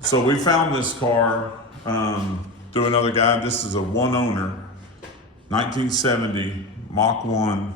So we found this car through another guy. This is a one owner, 1970 Mach 1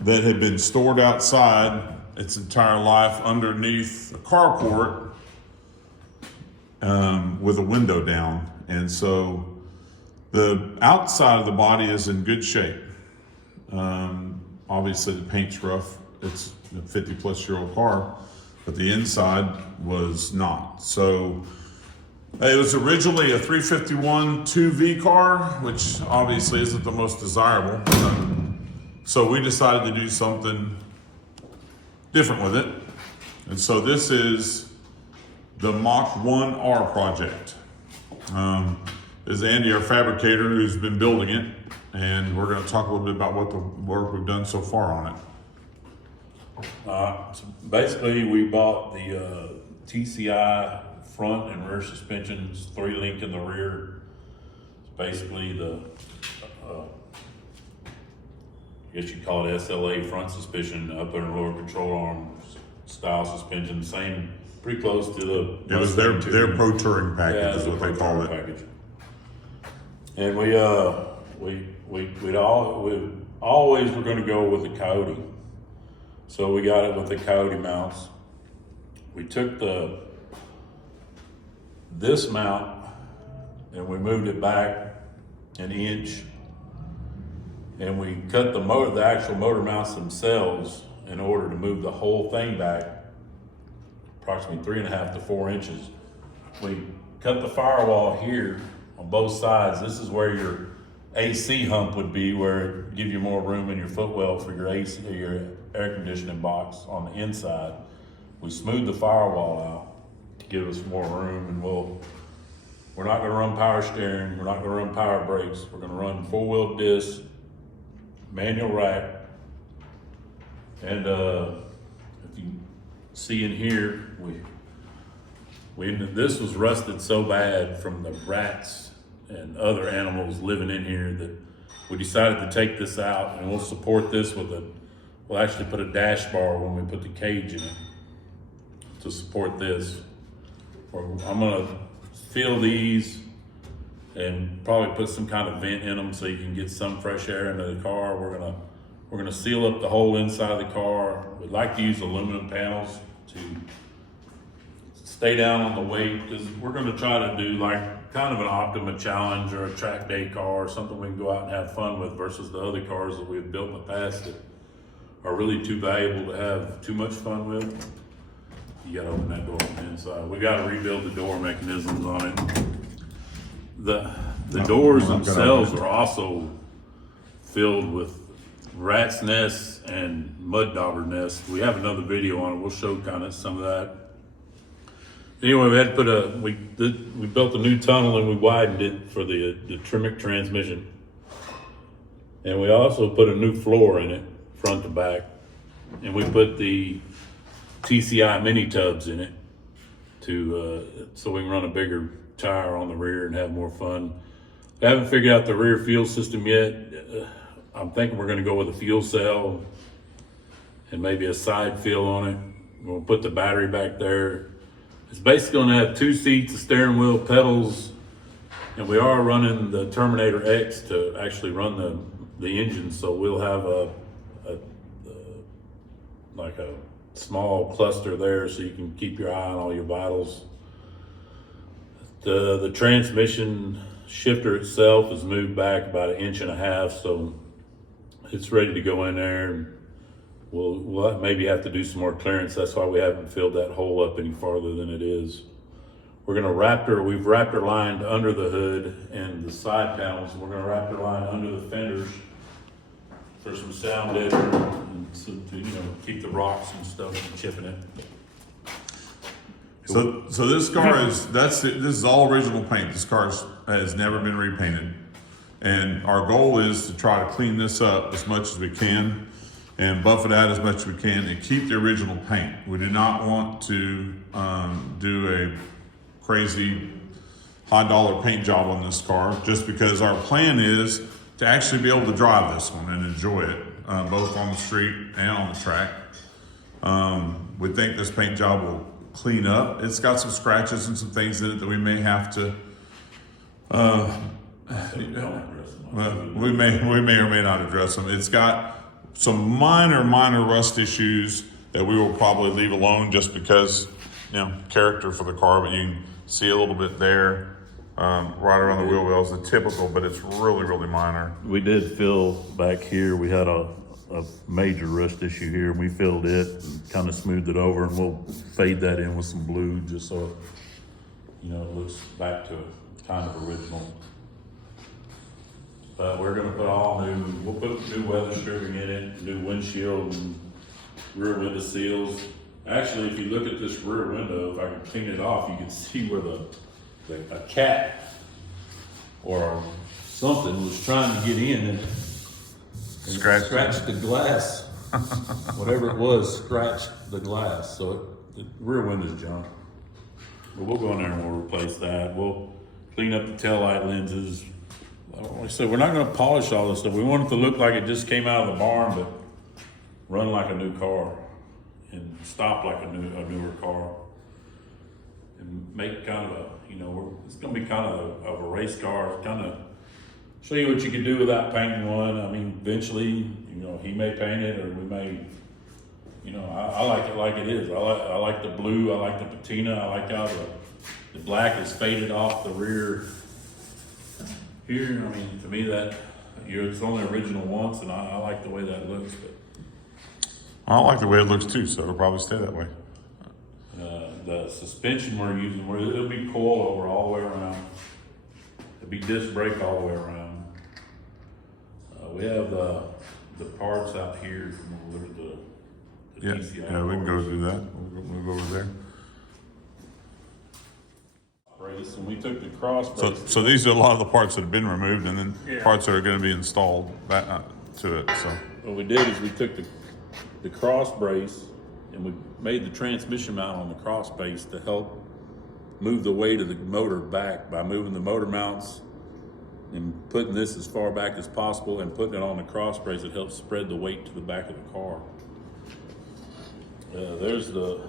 that had been stored outside its entire life underneath a carport with a window down. And so the outside of the body is in good shape. Obviously the paint's rough. It's a 50-plus-year-old car, but the inside was not. So it was originally a 351 2V car, which obviously isn't the most desirable. So we decided to do something different with it. And so this is the Mach 1 R project. This is Andy, our fabricator, who's been building it. And we're going to talk a little bit about what the work we've done so far on it. So basically, we bought the TCI front and rear suspensions, 3-link in the rear. It's basically the, I guess you'd call it SLA front suspension, upper and lower control arm style suspension, same, pretty close to the. It was their Pro Touring package, Yeah, is what they call it. package. And we always were going to go with the Coyote. So we got it with the Coyote mounts. We took this mount and we moved it back an inch, and we cut the actual motor mounts themselves in order to move the whole thing back approximately 3.5 to 4 inches. We cut the firewall here on both sides. This is where your AC hump would be, where it give you more room in your footwell for your AC or your air conditioning box on the inside. We smoothed the firewall out to give us more room, and we're not going to run power steering. We're not going to run power brakes. We're going to run 4-wheel disc, manual rack, and if you see in here, this was rusted so bad from the rats and other animals living in here that we decided to take this out, and we'll support this with we'll actually put a dash bar when we put the cage in it to support this. I'm gonna fill these and probably put some kind of vent in them so you can get some fresh air into the car. We're gonna seal up the whole inside of the car. We'd like to use aluminum panels to stay down on the weight, because we're going to try to do like kind of an Optima challenge or a track day car, or something we can go out and have fun with, versus the other cars that we've built in the past that are really too valuable to have too much fun with. You got to open that door on the inside. We got to rebuild the door mechanisms on it. The doors themselves are also filled with rat's nests and mud dauber nests. We have another video on it. We'll show kind of some of that. Anyway, we had to put we built a new tunnel and we widened it for the Tremec transmission. And we also put a new floor in it, front to back. And we put the TCI mini tubs in it so we can run a bigger tire on the rear and have more fun. I haven't figured out the rear fuel system yet. I'm thinking we're gonna go with a fuel cell and maybe a side fill on it. We'll put the battery back there. It's basically gonna have 2 seats, a steering wheel, pedals, and we are running the Terminator X to actually run the engine. So we'll have like a small cluster there so you can keep your eye on all your vitals. The transmission shifter itself is moved back about 1.5 inches, so it's ready to go in there. We'll maybe have to do some more clearance. That's why we haven't filled that hole up any farther than it is. We're gonna we've Raptor lined under the hood and the side panels. We're gonna Raptor line under the fenders for some sound deader and to keep the rocks and stuff from chipping it. So this car this is all original paint. This car has never been repainted. And our goal is to try to clean this up as much as we can and buff it out as much as we can and keep the original paint. We do not want to do a crazy high-dollar paint job on this car, just because our plan is to actually be able to drive this one and enjoy it, both on the street and on the track. We think this paint job clean up. It's got some scratches and some things in it that we may have to. We may or may not address them. It's got some minor rust issues that we will probably leave alone just because, character for the car. But you can see a little bit there, right around the wheel wells, the typical, but it's really minor. We did fill back here. We had a major rust issue here, and we filled it and kind of smoothed it over, and we'll fade that in with some blue just so it looks back to kind of original. But we're gonna put we'll put new weather stripping in it, new windshield and rear window seals. Actually, if you look at this rear window, if I can clean it off, you can see where a cat or something was trying to get in and scratched the glass. Whatever it was, scratched the glass. So the rear window's junk. But we'll go in there and we'll replace that. We'll clean up the taillight lenses. Like I said, we're not going to polish all this stuff. We want it to look like it just came out of the barn, but run like a new car and stop like a newer car. And make kind of it's going to be kind of a race car. Kind of show you what you can do without painting one. I mean, eventually, he may paint it, or we may. I like it like it is. I like the blue. I like the patina. I like how the black is faded off the rear. Here, I mean, to me it's only original once, and I like the way that looks. But I like the way it looks too, so it'll probably stay that way. The suspension we're using, it'll be coilover all the way around. It'll be disc brake all the way around. We have the parts out here from the TCI. Yeah, we can go through that. We'll go over there. Brace, and we took the cross brace. So these are a lot of the parts that have been removed, and then parts that are going to be installed back to it. So what we did is we took the cross brace and we made the transmission mount on the cross brace to help move the weight of the motor back by moving the motor mounts and putting this as far back as possible and putting it on the cross brace. It helps spread the weight to the back of the car. There's the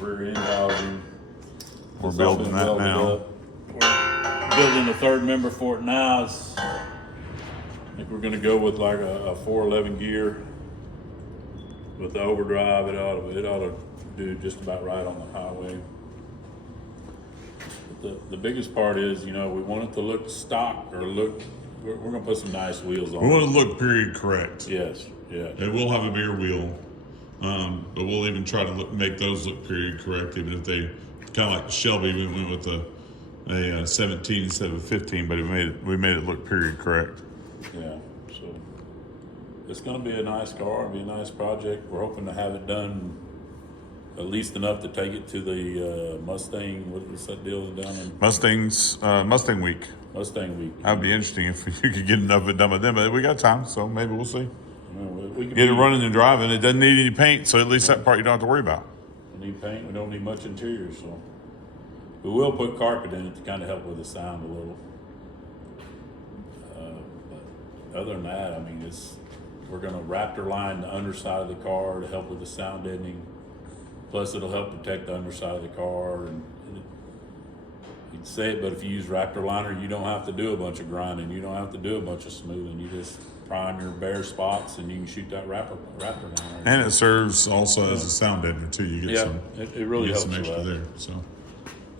rear end housing. we're building that now. We're building the third member for it now. I think we're going to go with like a 411 gear with the overdrive. It ought to do just about right on the highway. But the biggest part is, we want it to look stock or look. We're going to put some nice wheels on. We want to look period correct. Yes, yeah. It will have a bigger wheel, but we'll even try to make those look period correct, even if they kind of like the Shelby. We went with a 17 instead of a 15, but we made it look period correct. Yeah, so it's going to be a nice car. It'll be a nice project. We're hoping to have it done at least enough to take it to the Mustang. What was that deal down in Mustang Week. Mustang Week? That'd be interesting if you could get enough of it done with them, but we got time, so maybe we'll see. We can Get it running and driving. It doesn't need any paint, so at least that part you don't have to worry about. We need paint. We don't need much interior, so we will put carpet in it to kind of help with the sound a little. But other than that, I mean, we're going to Raptor line the underside of the car to help with the sound deadening. Plus, it'll help protect the underside of the car. And you'd say it, but if you use Raptor liner, you don't have to do a bunch of grinding. You don't have to do a bunch of smoothing. You just prime your bare spots, and you can shoot that Raptor liner. And it serves also as a sound deadener too. You get some. It really helps some extra with that. there. So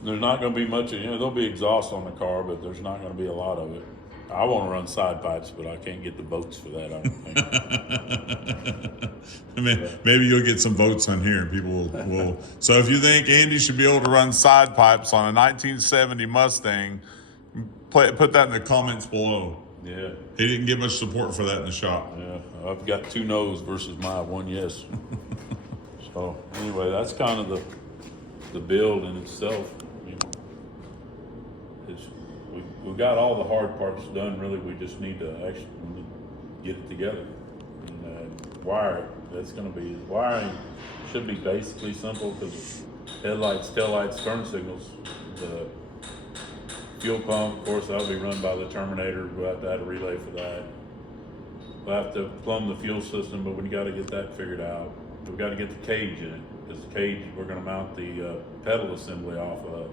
there's not going to be much. There'll be exhaust on the car, but there's not going to be a lot of it. I want to run side pipes, but I can't get the votes for that. I don't think. I mean, maybe you'll get some votes on here, and people will. So if you think Andy should be able to run side pipes on a 1970 Mustang, put that in the comments below. Yeah. He didn't get much support for that in the shop. Yeah, I've got 2 no's versus my 1 yes. So anyway, that's kind of the build in itself. We've got all the hard parts done. Really, we just need to actually get it together and wire it. That's going to be wiring. Should be basically simple because headlights, taillights, turn signals, the fuel pump, of course, that'll be run by the Terminator. We'll have to add a relay for that. We'll have to plumb the fuel system, but we got to get that figured out. We've got to get the cage in it. because the cage, we're gonna mount the pedal assembly off of.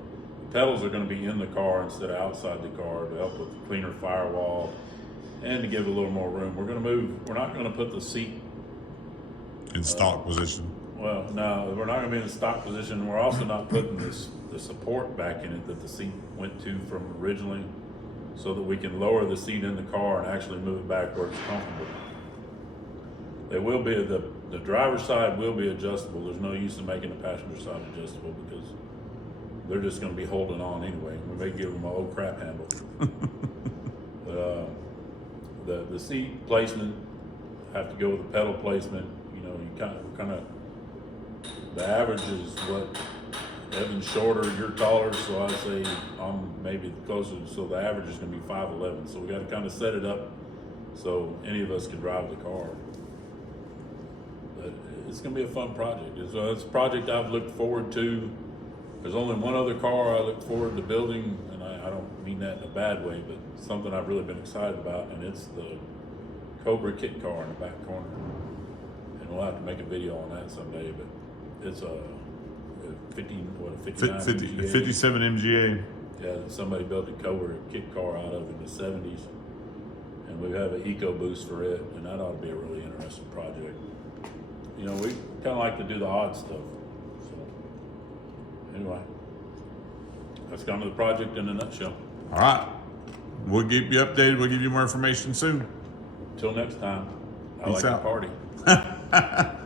The pedals are gonna be in the car instead of outside the car to help with the cleaner firewall and to give a little more room. We're not gonna put the seat In stock position. well, no, we're not gonna be in the stock position. We're also not putting the support back in it that the seat went to from originally, so that we can lower the seat in the car and actually move it back where it's comfortable. It will be, the driver's side will be adjustable. There's no use in making the passenger side adjustable because they're just gonna be holding on anyway. We may give them an old crap handle. But the seat placement, have to go with the pedal placement. You know, you kind of, the average is what, Evan's shorter, you're taller, so I say I'm maybe closer, so the average is gonna be 5'11", so we gotta kind of set it up so any of us can drive the car. But it's gonna be a fun project. It's a project I've looked forward to. There's only one other car I look forward to building, and I don't mean that in a bad way, but something I've really been excited about, and it's the Cobra kit car in the back corner. And we'll have to make a video on that someday, but it's a 59 MGA. 57 MGA. Yeah, that somebody built a Cobra kit car out of in the 70s. And we have an EcoBoost for it, and that ought to be a really interesting project. You know, we kind of like to do the odd stuff. So, anyway, that's kind of the project in a nutshell. All right. We'll keep you updated. We'll give you more information soon. Until next time, I Peace like out. to party.